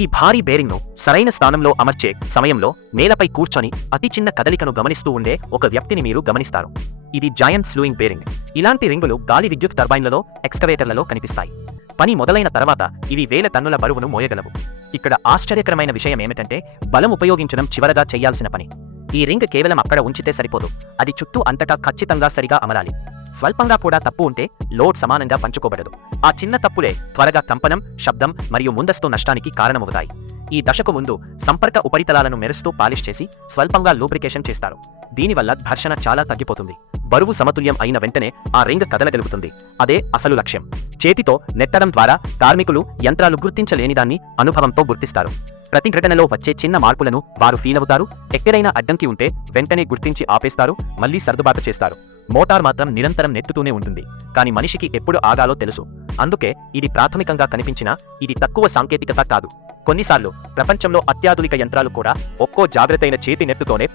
ఈ భారీ బేరింగ్ను సరైన స్థానంలో అమర్చే సమయంలో నేలపై కూర్చొని అతి చిన్న కదలికను గమనిస్తూ ఉండే ఒక వ్యక్తిని మీరు గమనిస్తారు. ఇది జాయింట్ స్లూయింగ్ బేరింగ్. ఇలాంటి రింగులు గాలి విద్యుత్ టర్బైన్లలో, ఎక్స్కవేటర్లలో కనిపిస్తాయి. పని మొదలైన తర్వాత ఇవి వేల టన్నుల బరువును మోయగలవు. ఇక్కడ ఆశ్చర్యకరమైన విషయం ఏమిటంటే బలం ఉపయోగించడం చివరగా చేయాల్సిన పని. ఈ రింగ్ కేవలం అక్కడ ఉంచితే సరిపోదు, అది చుట్టూ అంతటా ఖచ్చితంగా సరిగా అమరాలి. స్వల్పంగా కూడా తప్పు ఉంటే లోడ్ సమానంగా పంచుకోబడదు. ఆ చిన్న తప్పులే త్వరగా కంపనం, శబ్దం మరియు ముందస్తు నష్టానికి కారణమవుతాయి. ఈ దశకు ముందు సంపర్క ఉపరితలాలను మెరుస్తూ పాలిష్ చేసి స్వల్పంగా లూబ్రికేషన్ చేస్తారు. దీనివల్ల ఘర్షణ చాలా తగ్గిపోతుంది. బరువు సమతుల్యం అయిన వెంటనే ఆ రింగ్ కదలగలుగుతుంది. అదే అసలు లక్ష్యం. చేతితో నెట్టడం ద్వారా కార్మికులు యంత్రాలు గుర్తించలేనిదాన్ని అనుభవంతో గుర్తిస్తారు. ప్రతి ఘటనలో వచ్చే చిన్న మార్పులను వారు ఫీల్ అవుతారు. ఎక్కడైనా అడ్డంకి ఉంటే వెంటనే గుర్తించి ఆపేస్తారు, మళ్లీ సర్దుబాటు చేస్తారు. మోటార్ మాత్రం నిరంతరం నెట్టుతూనే ఉంటుంది, కానీ మనిషికి ఎప్పుడు ఆగాలో తెలుసు. అందుకే ఇది ప్రాథమికంగా కనిపించినా ఇది తక్కువ సాంకేతికత కాదు. కొన్నిసార్లు ప్రపంచంలో అత్యాధునిక యంత్రాలు కూడా ఒక్కో జాగ్రత్తైన చేతి నెట్టుతోనే